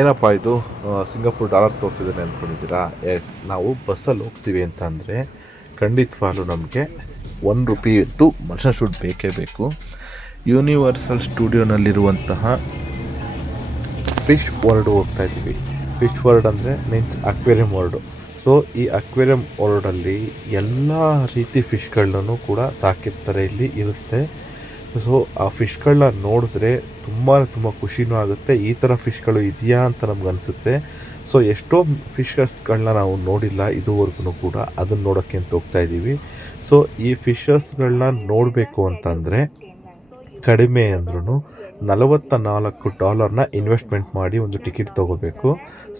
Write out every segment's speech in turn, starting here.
ಏನಪ್ಪ ಇದು Singapore dollar ತೋರಿಸಿದ್ದಾನೆ ಅಂದ್ಕೊಂಡಿದ್ದೀರಾ? ಎಸ್, ನಾವು ಬಸ್ಸಲ್ಲಿ ಹೋಗ್ತೀವಿ ಅಂತಂದರೆ ಖಂಡಿತವಾಗ್ಲೂ ನಮಗೆ ₹1 ಇತ್ತು ಮನುಷ್ಯ ಶೂಟ್ ಬೇಕೇ ಬೇಕು. ಯೂನಿವರ್ಸಲ್ ಸ್ಟುಡಿಯೋನಲ್ಲಿರುವಂತಹ ಫಿಶ್ ವರ್ಲ್ಡ್ ಹೋಗ್ತಾ ಇದ್ದೀವಿ. ಫಿಶ್ ವರ್ಲ್ಡ್ ಅಂದರೆ ಮೀನ್ಸ್ ಅಕ್ವೇರಿಯಂ ವರ್ಲ್ಡು. ಸೊ ಈ ಅಕ್ವೇರಿಯಂ ವರ್ಲ್ಡಲ್ಲಿ ಎಲ್ಲ ರೀತಿ ಫಿಶ್ಗಳನ್ನೂ ಕೂಡ ಸಾಕಿರ್ತಾರೆ, ಇಲ್ಲಿ ಇರುತ್ತೆ. ಸೊ ಆ ಫಿಶ್ಗಳನ್ನ ನೋಡಿದ್ರೆ ತುಂಬ ಖುಷಿನೂ ಆಗುತ್ತೆ. ಈ ಥರ ಫಿಶ್ಗಳು ಇದೆಯಾ ಅಂತ ನಮ್ಗೆ ಅನಿಸುತ್ತೆ. ಸೊ ಎಷ್ಟೋ ಫಿಶಸ್ಗಳನ್ನ ನಾವು ನೋಡಿಲ್ಲ ಇದುವರೆಗೂ ಕೂಡ, ಅದನ್ನು ನೋಡೋಕ್ಕೆ ಅಂತ ಹೋಗ್ತಾ ಇದ್ದೀವಿ. ಸೊ ಈ ಫಿಶಸ್ಗಳನ್ನ ನೋಡಬೇಕು ಅಂತಂದರೆ ಕಡಿಮೆ ಅಂದ್ರೂ $44 ಇನ್ವೆಸ್ಟ್ಮೆಂಟ್ ಮಾಡಿ ಒಂದು ಟಿಕೆಟ್ ತೊಗೋಬೇಕು.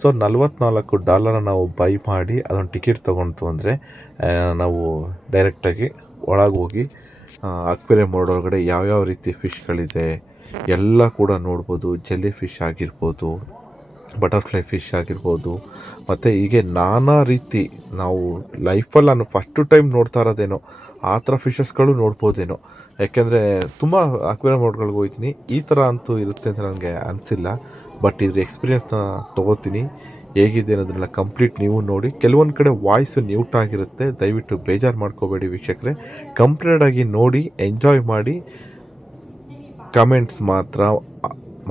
ಸೊ $44 ನಾವು ಬೈ ಮಾಡಿ ಅದೊಂದು ಟಿಕೆಟ್ ತೊಗೊಂಡು ಅಂದರೆ ನಾವು ಡೈರೆಕ್ಟಾಗಿ ಒಳಗೆ ಹೋಗಿ ಅಕ್ವೇರಿಯಂ ವರ್ಲ್ಡ್ ಒಳಗಡೆ ಯಾವ್ಯಾವ ರೀತಿ ಫಿಶ್ಗಳಿದೆ ಎಲ್ಲ ಕೂಡ ನೋಡ್ಬೋದು. ಜೆಲ್ಲಿ ಫಿಶ್ ಆಗಿರ್ಬೋದು, ಬಟರ್ಫ್ಲೈ ಫಿಶ್ ಆಗಿರ್ಬೋದು, ಮತ್ತು ಹೀಗೆ ನಾನಾ ರೀತಿ ನಾವು ಲೈಫಲ್ಲಿ ನಾನು ಫಸ್ಟು ಟೈಮ್ ನೋಡ್ತಾ ಇರೋದೇನೋ ಆ ಥರ ಫಿಶಸ್ಗಳು ನೋಡ್ಬೋದೇನೋ. ಯಾಕೆಂದರೆ ತುಂಬ ಅಕ್ವೇರಿಯಂ ವರ್ಲ್ಡ್ಗಳಿಗೆ ಹೋಗ್ತೀನಿ, ಈ ಥರ ಅಂತೂ ಇರುತ್ತೆ ಅಂತ ನನಗೆ ಅನಿಸಿಲ್ಲ. ಬಟ್ ಇದ್ರ ಎಕ್ಸ್ಪೀರಿಯೆನ್ಸ್ನ ತೊಗೋತೀನಿ, ಹೇಗಿದೆ ಅನ್ನೋದನ್ನೆಲ್ಲ ಕಂಪ್ಲೀಟ್ ನೀವು ನೋಡಿ. ಕೆಲವೊಂದು ಕಡೆ ವಾಯ್ಸು ನ್ಯೂಟ್ ಆಗಿರುತ್ತೆ, ದಯವಿಟ್ಟು ಬೇಜಾರು ಮಾಡ್ಕೋಬೇಡಿ ವೀಕ್ಷಕರೇ. ಕಂಪ್ಲೀಟಾಗಿ ನೋಡಿ, ಎಂಜಾಯ್ ಮಾಡಿ. ಕಮೆಂಟ್ಸ್ ಮಾತ್ರ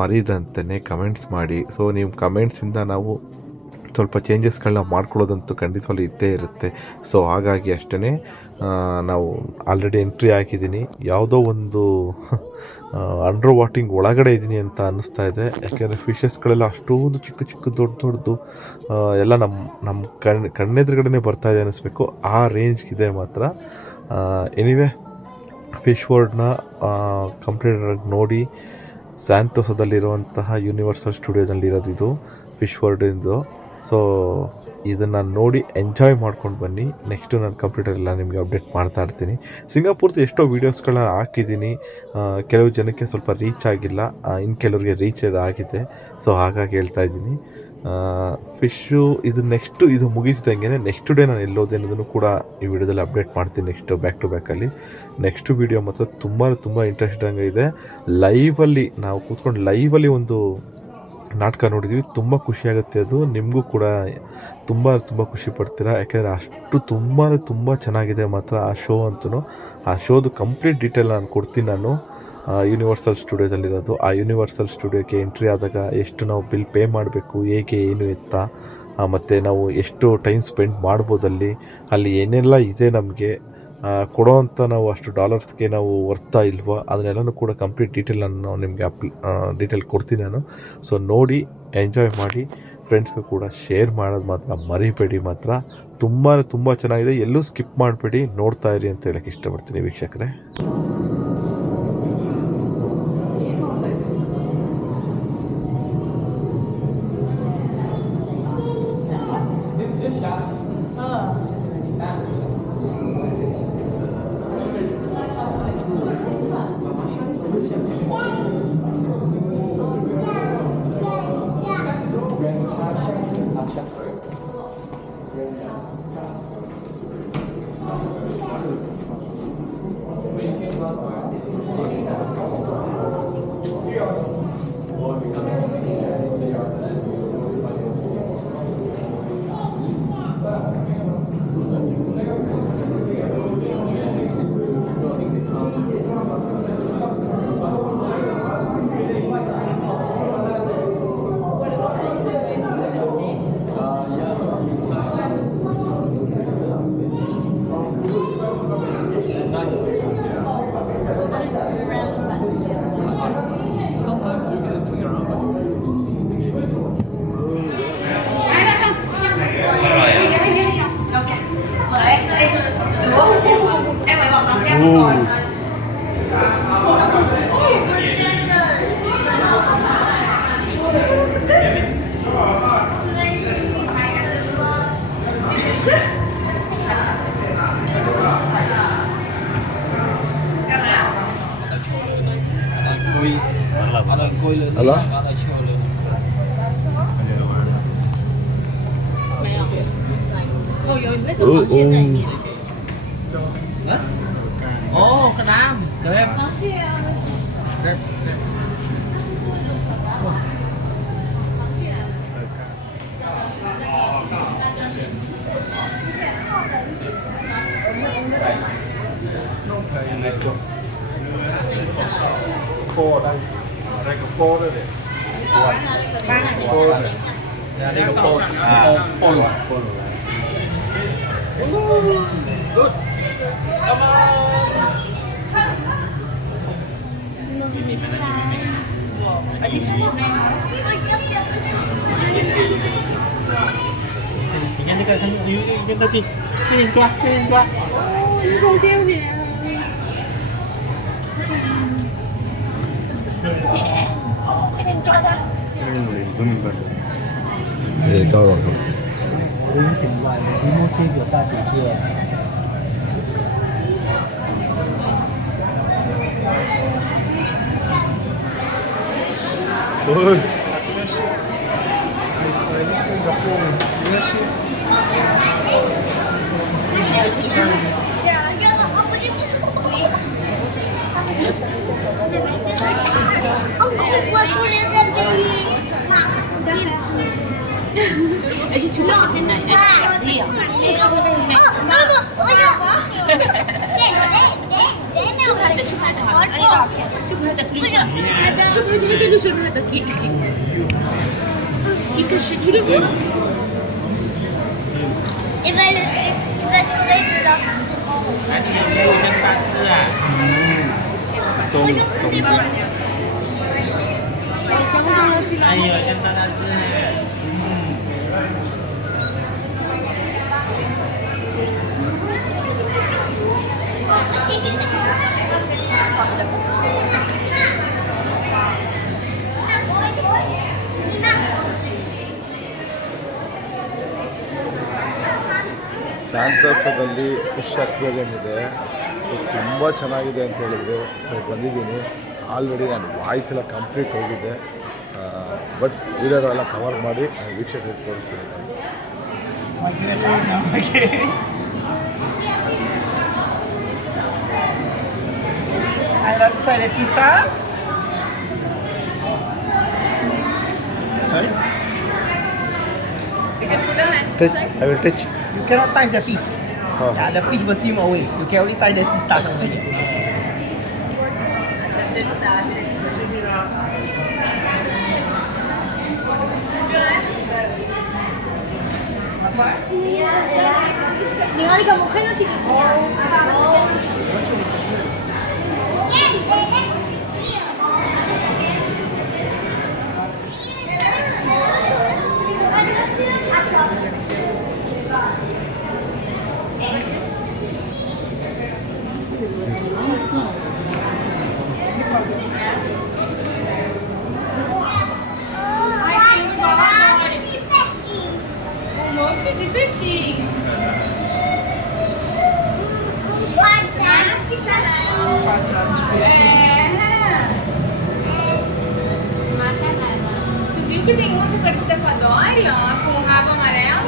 ಮರೀದಂತೆ ಕಮೆಂಟ್ಸ್ ಮಾಡಿ. ಸೊ ನಿಮ್ಮ ಕಮೆಂಟ್ಸಿಂದ ನಾವು ಸ್ವಲ್ಪ ಚೇಂಜಸ್ಗಳನ್ನ ಮಾಡ್ಕೊಳ್ಳೋದಂತೂ ಖಂಡಿತವಾಗ್ಲೂ ಇದ್ದೇ ಇರುತ್ತೆ. ಸೊ ಹಾಗಾಗಿ ಅಷ್ಟೇ ನಾವು ಆಲ್ರೆಡಿ ಎಂಟ್ರಿ ಹಾಕಿದ್ದೀನಿ. ಯಾವುದೋ ಒಂದು ಅಂಡರ್ ವಾಟಿಂಗ್ ಒಳಗಡೆ ಇದ್ದೀನಿ ಅಂತ ಅನ್ನಿಸ್ತಾ ಇದೆ. ಯಾಕೆಂದರೆ ಫಿಶಸ್ಗಳೆಲ್ಲ ಅಷ್ಟೊಂದು ಚಿಕ್ಕ ದೊಡ್ಡದು ಎಲ್ಲ ನಮ್ಮ ಕಣ್ಣೆದುರುಗಡೆ ಬರ್ತಾ ಇದೆ ಅನ್ನಿಸ್ಬೇಕು, ಆ ರೇಂಜ್ಗಿದೆ ಮಾತ್ರ. ಎನಿವೆ, ಫಿಶ್ ವರ್ಲ್ಡ್ನ ಕಂಪ್ಲೀಟಾಗಿ ನೋಡಿ. ಸ್ಯಾಂತೋಸದಲ್ಲಿರುವಂತಹ ಯೂನಿವರ್ಸಲ್ ಸ್ಟುಡಿಯೋದಲ್ಲಿರೋದು ಇದು ಫಿಶ್ ವರ್ಲ್ಡಿಂದು. ಸೊ ಇದನ್ನು ನೋಡಿ ಎಂಜಾಯ್ ಮಾಡ್ಕೊಂಡು ಬನ್ನಿ. ನೆಕ್ಸ್ಟು ನಾನು ಕಂಪ್ಲೀಟೆಲ್ಲ ನಿಮಗೆ ಅಪ್ಡೇಟ್ ಮಾಡ್ತಾ ಇರ್ತೀನಿ. ಸಿಂಗಾಪುರ್ದು ಎಷ್ಟೋ ವೀಡಿಯೋಸ್ಗಳನ್ನ ಹಾಕಿದ್ದೀನಿ, ಕೆಲವು ಜನಕ್ಕೆ ಸ್ವಲ್ಪ ರೀಚ್ ಆಗಿಲ್ಲ, ಇನ್ನು ಕೆಲವರಿಗೆ ರೀಚ್ ಆಗಿದೆ. ಸೊ ಹಾಗಾಗಿ ಹೇಳ್ತಾ ಇದ್ದೀನಿ. ಫಿಶ್ಶು ಇದು ನೆಕ್ಸ್ಟು ಇದು ಮುಗಿಸಿದಂಗೆ ನೆಕ್ಸ್ಟ್ ಡೇ ನಾನು ಎಲ್ಲೋದೆ ಅನ್ನೋದನ್ನು ಕೂಡ ಈ ವಿಡಿಯೋದಲ್ಲಿ ಅಪ್ಡೇಟ್ ಮಾಡ್ತೀನಿ. ನೆಕ್ಸ್ಟು ಬ್ಯಾಕ್ ಟು ಬ್ಯಾಕಲ್ಲಿ ನೆಕ್ಸ್ಟು ವೀಡಿಯೋ ಮಾತ್ರ ತುಂಬ ಇಂಟ್ರೆಸ್ಟಿಂಗ್ ಇದೆ. ಲೈವಲ್ಲಿ ನಾವು ಕೂತ್ಕೊಂಡು ಲೈವಲ್ಲಿ ಒಂದು ನಾಟಕ ನೋಡಿದ್ವಿ, ತುಂಬ ಖುಷಿಯಾಗುತ್ತೆ. ಅದು ನಿಮಗೂ ಕೂಡ ತುಂಬ ಖುಷಿ ಪಡ್ತೀರಾ. ಯಾಕೆಂದರೆ ಅಷ್ಟು ತುಂಬ ಚೆನ್ನಾಗಿದೆ ಮಾತ್ರ ಆ ಶೋ ಅಂತೂ. ಆ ಶೋದು ಕಂಪ್ಲೀಟ್ ಡೀಟೇಲ್ ನಾನು ಕೊಡ್ತೀನಿ. ನಾನು ಯೂನಿವರ್ಸಲ್ ಸ್ಟುಡಿಯೋದಲ್ಲಿರೋದು, ಆ ಯೂನಿವರ್ಸಲ್ ಸ್ಟುಡಿಯೋಕ್ಕೆ ಎಂಟ್ರಿ ಆದಾಗ ಎಷ್ಟು ನಾವು ಬಿಲ್ ಪೇ ಮಾಡಬೇಕು, ಹೇಗೆ ಏನು ಎತ್ತ, ಮತ್ತು ನಾವು ಎಷ್ಟು ಟೈಮ್ ಸ್ಪೆಂಡ್ ಮಾಡ್ಬೋದಲ್ಲಿ, ಅಲ್ಲಿ ಏನೆಲ್ಲ ಇದೆ ನಮಗೆ ಕೊಡೋವಂಥ ನಾವು ಅಷ್ಟು ಡಾಲರ್ಸ್ಗೆ ನಾವು ವರ್ತಾ ಇಲ್ವೋ ಅದನ್ನೆಲ್ಲನೂ ಕೂಡ ಕಂಪ್ಲೀಟ್ ಡೀಟೇಲ್ ನಾನು ನಿಮಗೆ ಡೀಟೇಲ್ ಕೊಡ್ತೀನಿ ನಾನು. ಸೊ ನೋಡಿ, ಎಂಜಾಯ್ ಮಾಡಿ. ಫ್ರೆಂಡ್ಸ್ಗೂ ಕೂಡ ಶೇರ್ ಮಾಡೋದು ಮಾತ್ರ ಮರಿಬೇಡಿ ಮಾತ್ರ. ತುಂಬ ಚೆನ್ನಾಗಿದೆ, ಎಲ್ಲೂ ಸ್ಕಿಪ್ ಮಾಡಬೇಡಿ, ನೋಡ್ತಾ ಇರಿ ಅಂತ ಹೇಳಕ್ಕೆ ಇಷ್ಟಪಡ್ತೀನಿ ವೀಕ್ಷಕರೇ. Halo? Ồ, cái đám đẹp. Đẹp. โฟได้อะไรกับโฟด้วยเนี่ยโฟเนี่ยอะไรกับโฟโฟโฟ Good. Come on. Nhanh đi coi thằng Yên tao đi. Lên cho, lên cho. Không tiêu nè. Em cho ta. 네, 따로. Uống chừng vài đi mua xe của ta chỉ thừa. Ôi. Uncle, what's one of them baby? Ấy chứ chú bảo thế này đấy. Đi à? Chú chú đây này. شوف هذا اللون هذا كيكسي كي كشفتي له يبقى صغير ده Ayo, jangan nanti. ಸ್ಯಾಂಟೋಸದಲ್ಲಿ fish aquarium ಇದೆ. So ತುಂಬ ಚೆನ್ನಾಗಿದೆ ಅಂತ ಹೇಳಿದ್ರು. ಸೊ ಬಂದಿದ್ದೀನಿ. ಆಲ್ರೆಡಿ ನಾನು ವಾಯ್ಸ್ ಎಲ್ಲ ಕಂಪ್ಲೀಟ್ ಹೋಗಿದೆ. ಬಟ್ ವಿಡಿಯೋದೆಲ್ಲ ಕವರ್ ಮಾಡಿ ವೀಕ್ಷಕರಿಗೆ ತೋರಿಸ್ತೀನಿ. I love to say the sea stars. Sorry? You can put a hand Touch. I will touch. You cannot touch the fish. Oh. Yeah, the fish will swim away. You can only touch the sea stars over here. נראה לי גם אוכל אותי Um monte de peixinho. Tu viu que tem uma que parece tapadória, ó, com o rabo amarelo?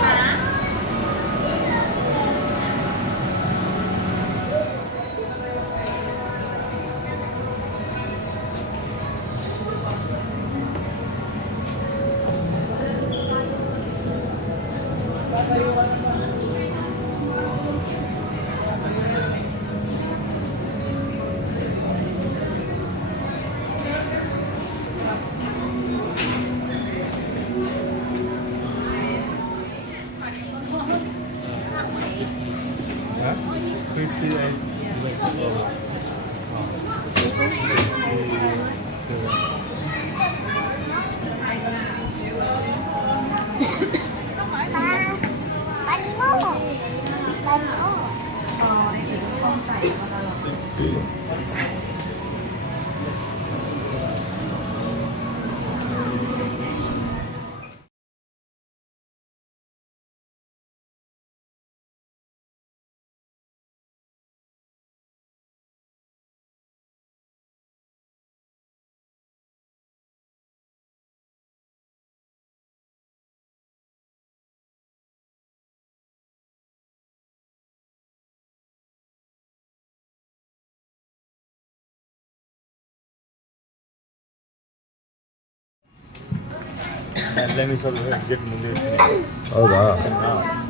Let me ಸ್ವಲ್ಪ get ಮುಂದೆ ಇರ್ತೀನಿ. ಹೌದಾ?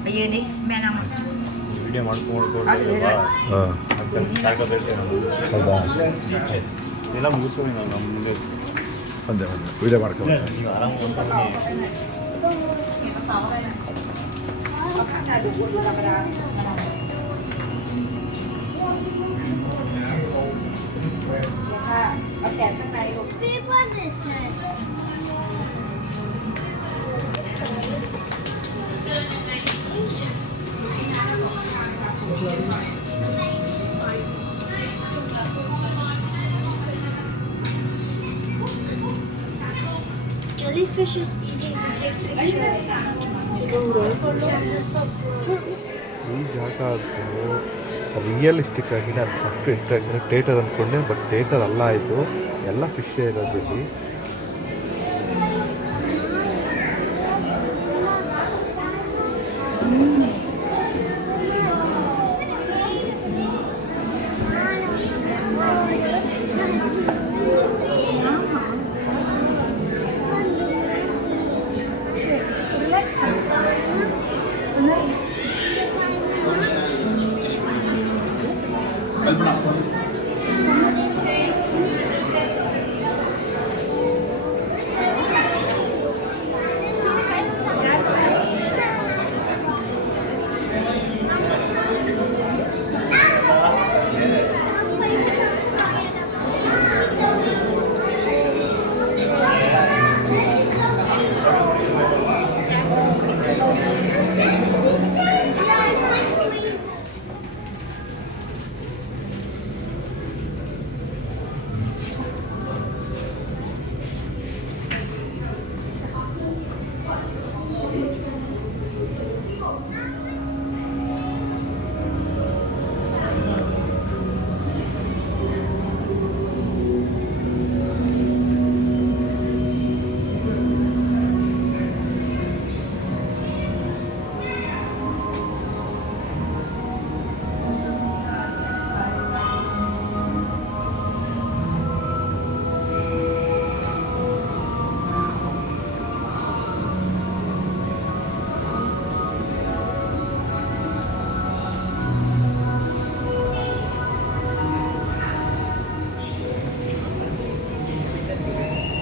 Ayun ಮೇನಾ ವಿಡಿಯೋ ಮಾಡ್ಕೊಂಡು ಹಾಂ ಸಾಕಾಗೈತೆ ನಮ್ಗೆ. ಹೌದಾ? ಎಲ್ಲ ಮುಗಿಸ್ಕೊಂಡು ನಾವು ನಮ್ಮ ಮುಂದೆ ಒಂದೇ ವಿಡಿಯೋ ಮಾಡ್ಕೊಂಡು ನೀವು ಆರಾಮ ಮಾಡ್ಕೊಂಡು Big one this time. Jellyfish is easy to take pictures. They're so slow. ಈ ಜಾಗ ಅಂತೂ ರಿಯಲಿಸ್ಟಿಕ್ ಆಗಿ ನಾನು ಫಸ್ಟ್ ಎಂಟ್ರಾಗ್ತೀನಿ ಥಿಯೇಟರ್ ಅಂದ್ಕೊಂಡೆ, ಬಟ್ ಥಿಯೇಟರ್ ಅಲ್ಲ ಇದು, ಎಲ್ಲ ಫಿಶೇ ಇರೋದ್ರಲ್ಲಿ.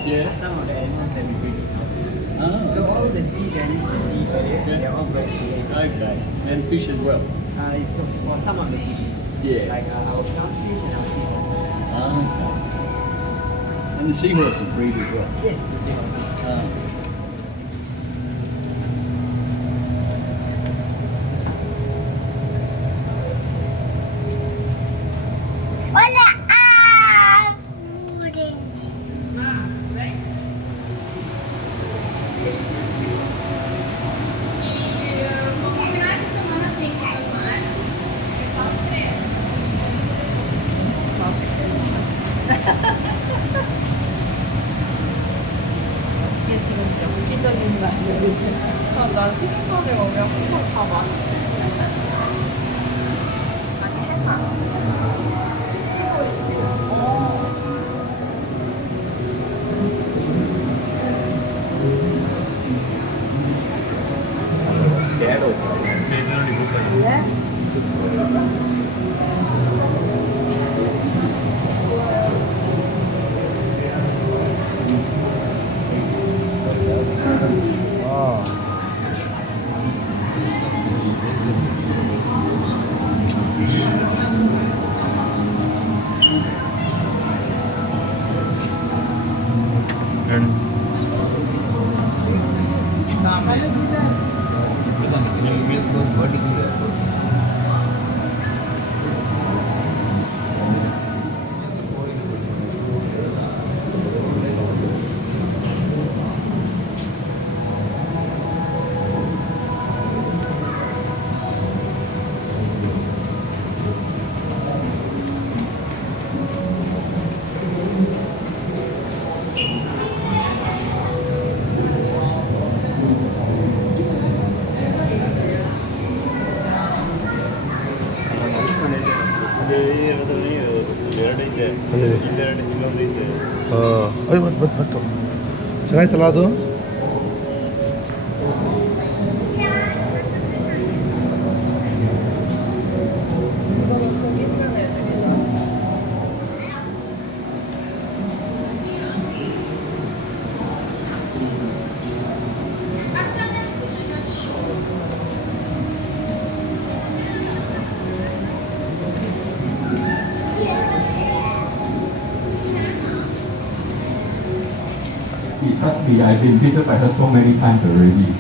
Yeah. Some of the animals that we bring in-house. Ah, So all the sea jellies, the sea area, Yeah. they're all bred here. okay. And fish as well. It's for some of the species. Yeah. Like our clownfish and our seahorses. Ah, okay. And the seahorses breed as well. Yes, the seahorses. Ah. Hola, pudding. 이게 지금 엽기적인 말이에요. 참, 난 수족관에 오면 항상 다 맛있어. 아니, 해봐. 씨홀씨. 그래? 와. ಎರಡೈತೆ ಅಲ್ಲಿದೆ. ಇನ್ನೊಂದೈತೆ ಅಯ್ಯೋ ಬಂತು ಚೆನ್ನಾಯ್ತಲ್ಲ ಅದು. trust me, I've been bitten by her so many times already.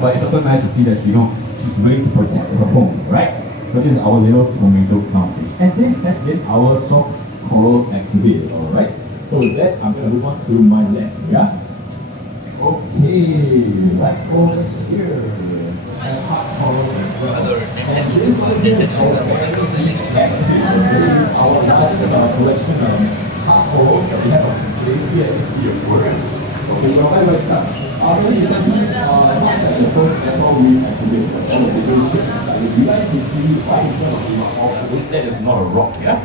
But it's also nice to see that she's willing to protect her home, right? So this is our little tomato clownfish. And this has been our soft coral exhibit, alright? So with that, I'm going to move on to my left, yeah? Okay, right over here. Hard coral. And this one here is our very exhibit. This is our largest collection of hard corals that we have on display here at the Sea of Worms. Okay, so where do I start? Really essentially, not like the first ever reef exhibit, but all the little ships inside. If you guys can see right in front of you are all those, that is not a rock, yeah?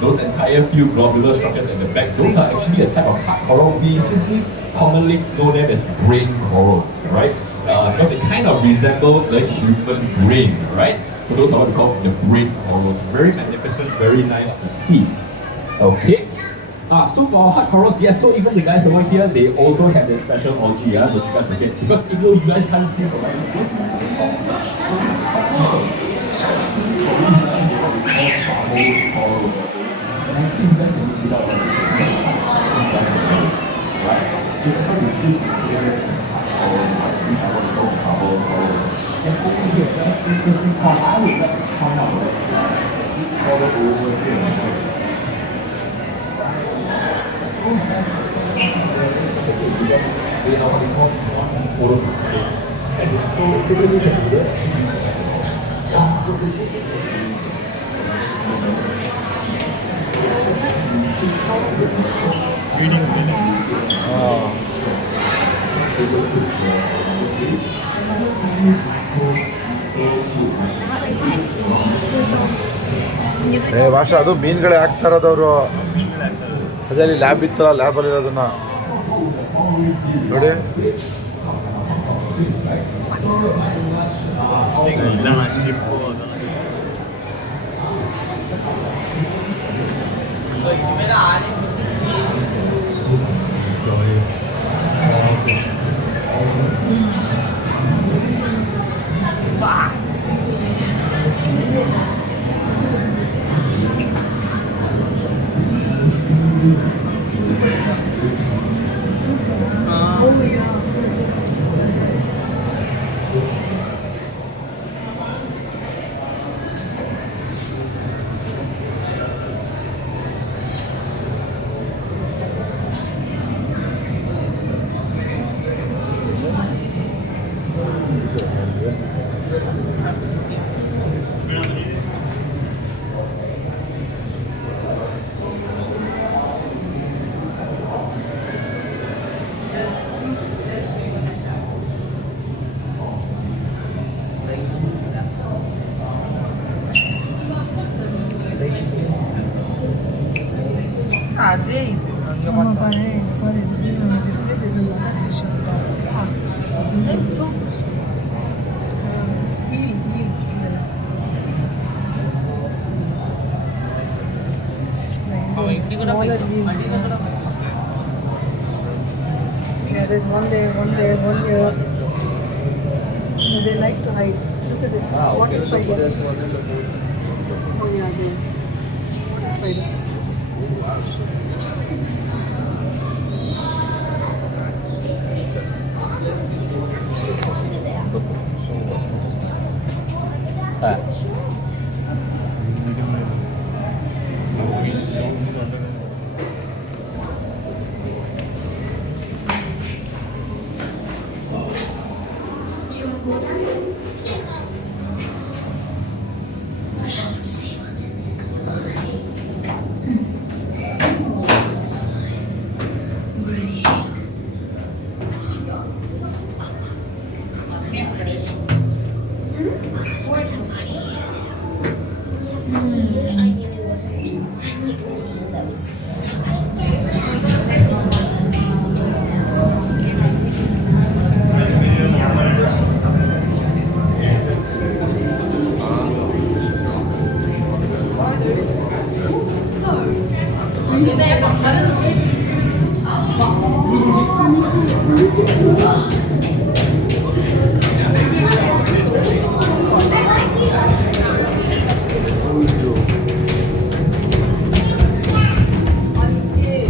Those entire few globular structures at the back, those are actually a type of hard coral. We simply commonly know them as brain corals, right? Because they kind of resemble the human brain, right? So those are what we call the brain corals. Very magnificent, very nice to see. Okay. So for our hard corals, yes, so even the guys over here, they also have their special orgy, yeah, that you guys will get. Because even though you guys can't see from right this place, and actually you guys can look it up, right? So that's why we still consider it as hard coral, these are what we call bubble corals. And over here, very interesting part, I would like to point out that this coral over here, right? They are what we call non-porous coral. As in, so typically the leader ಭಾಷೆ ಅದು ಮೀನುಗಳೇ ಹಾಕ್ತಾ ಇರೋದವರು. ಅದೇ ಅಲ್ಲಿ ಲ್ಯಾಬ್ ಇತ್ತಲ್ಲ, ಲ್ಯಾಬಲ್ಲಿರೋದನ್ನ ನೋಡಿ. There's another fish on top. It's eel. Smaller eel. Yeah, there's one there. They like to hide. Look at this. Water spider. Oh yeah, there. Water spider.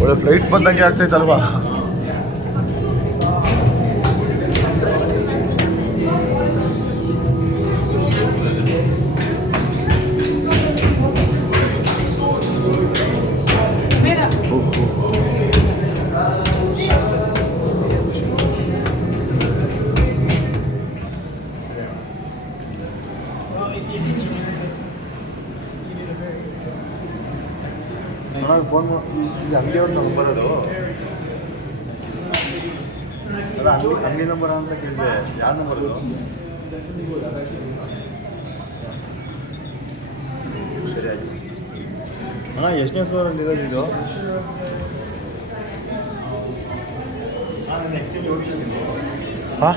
ಒಳ್ಳೆ ಫ್ಲೈಟ್ ಬಂದಂಗೆ ಆಗ್ತೈತಲ್ವಾ. ನಾನು ಫೋನ್ ಇಲ್ಲಿ ಅಂಗಡಿಯವ್ರ ನಂಬರ್ ಅದು ಅದ ಅಂಗಡಿ ನಂಬರ್ ಅಂತ ಕೇಳಿದೆ. ಯಾವ ನಂಬರ್ ಅದು? ಸರಿ ಆಯ್ತು ಅಣ್ಣ. ಎಷ್ಟನೇ ಫ್ಲೋರಲ್ಲಿ ಇರೋದು ಇದು? ನಾನು ಆ್ಯಕ್ಚುಲಿ ಹೋಗಿಲ್ಲ ನೀವು. ಹಾಂ